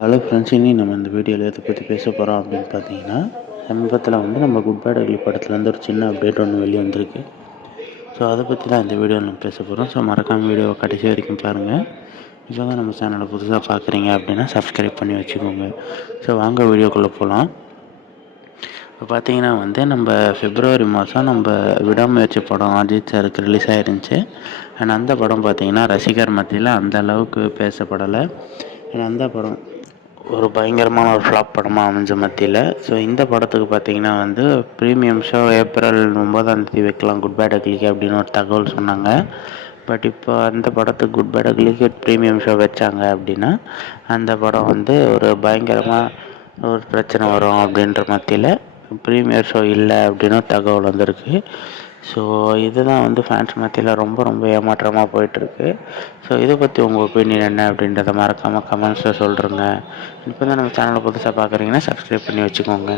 Hello friends இனி நம்ம இந்த வீடியோவில் எதை பற்றி பேச போகிறோம் அப்படின்னு பார்த்தீங்கன்னா சமீபத்தில் வந்து நம்ம குட் பேட் அக்லி படத்துலேருந்து ஒரு சின்ன அப்டேட் ஒன்று வெளியே வந்திருக்கு ஸோ அதை பற்றி தான் இந்த வீடியோவில் நம்ம பேச போகிறோம் ஸோ மறக்காமல் வீடியோவை கடைசி வரைக்கும் பாருங்கள் இப்போ தான் நம்ம சேனலை புதுசாக பார்க்குறீங்க அப்படின்னா சப்ஸ்கிரைப் பண்ணி வச்சுக்கோங்க. ஸோ வாங்க வீடியோக்குள்ளே போகலாம் இப்போ பார்த்தீங்கன்னா வந்து நம்ம பிப்ரவரி மாதம் நம்ம விடாமுயற்சி படம் அஜித் சாருக்கு ரிலீஸ் ஆயிருந்துச்சு. அண்ட் அந்த படம் பார்த்தீங்கன்னா ரசிகர் மத்தியில் அந்த அளவுக்கு பேசப்படலை. அண்ட் அந்த படம் ஒரு பயங்கரமான ஒரு ஃப்ளாப் படமாக அமைஞ்ச மத்தியில். ஸோ இந்த படத்துக்கு பார்த்தீங்கன்னா வந்து ப்ரீமியம் ஷோ ஏப்ரல் ஒம்பதாம் தேதி வைக்கலாம் குட் பை டக்லிக்கு அப்படின்னு ஒரு தகவல் சொன்னாங்க. பட் இப்போ அந்த படத்துக்கு குட் பை டக்லிக்கு ப்ரீமியம் ஷோ வச்சாங்க அப்படின்னா அந்த படம் வந்து ஒரு பயங்கரமாக ஒரு பிரச்சனை வரும் அப்படின்ற மத்தியில் ப்ரீமியர் ஷோ இல்லை அப்படின்னு தகவல் வந்திருக்கு. ஸோ இதுதான் வந்து ஃபேன்ஸ் மத்தியில் ரொம்ப ரொம்ப ஏமாற்றமாக போயிட்டுருக்கு. ஸோ இதை பற்றி உங்கள் ஒப்பீனியன் என்ன அப்படின்றத மறக்காமல் கமெண்ட்ஸில் சொல்கிறேங்க இப்போ தான் நம்ம சேனலை புதுசாக பார்க்குறீங்கன்னா சப்ஸ்கிரைப் பண்ணி வச்சுக்கோங்க.